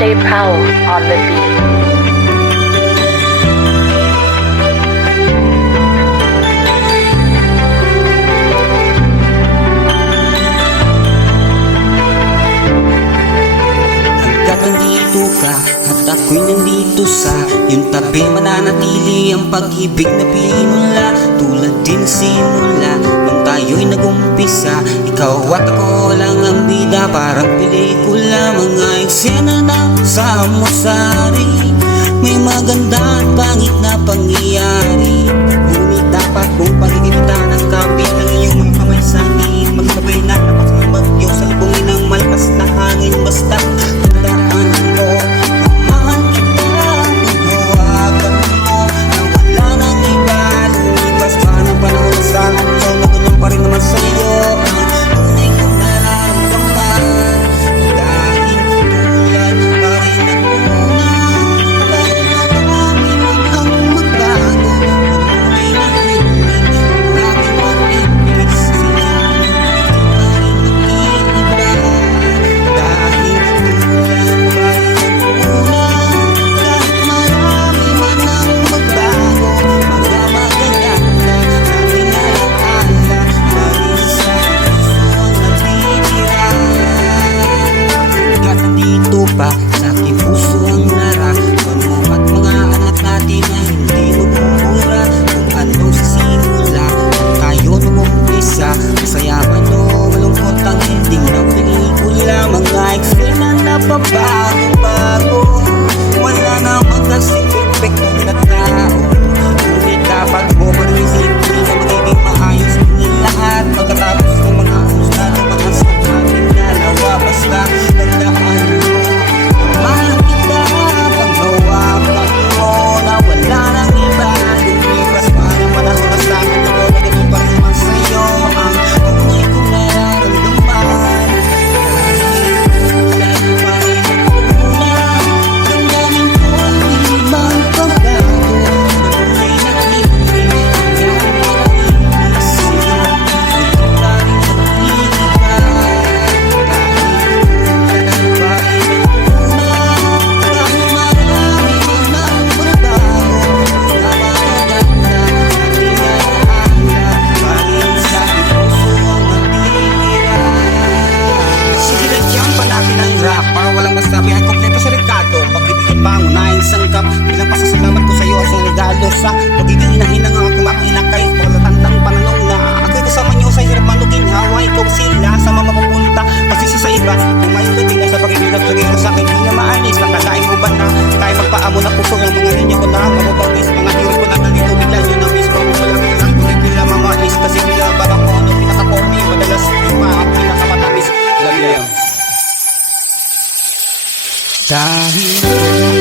J. Powell on the beat. ka At ako'y nandito sa iyong tabi Mananatili ang pag-ibig na pinula Tulad din simula Nung tayo'y nagumpisa Ikaw at ako lang ang bida Parang pelikula Mga eksena sa musari May maganda at pangit na pangit. big sa Pagiging inahin ang aking mga inakay Palatandang pananong na Ako'y kasama niyo sa hirap manugin Away kong sila sa mga mapupunta. Kasi sa iba Tumayo ko din sa pagiging naglagay ko sa akin. Di na maalis Nakakain mo ba na? Tayo magpaamo na puso ng mga linya ko na Mababawis mga diri ko na nalito Bigla nyo na miss Pag wala ko lang Kulit nila mamais. Kasi nila parang ko Ano pinaka-corny Madalas luma At pinakamatamis Love you. Dahil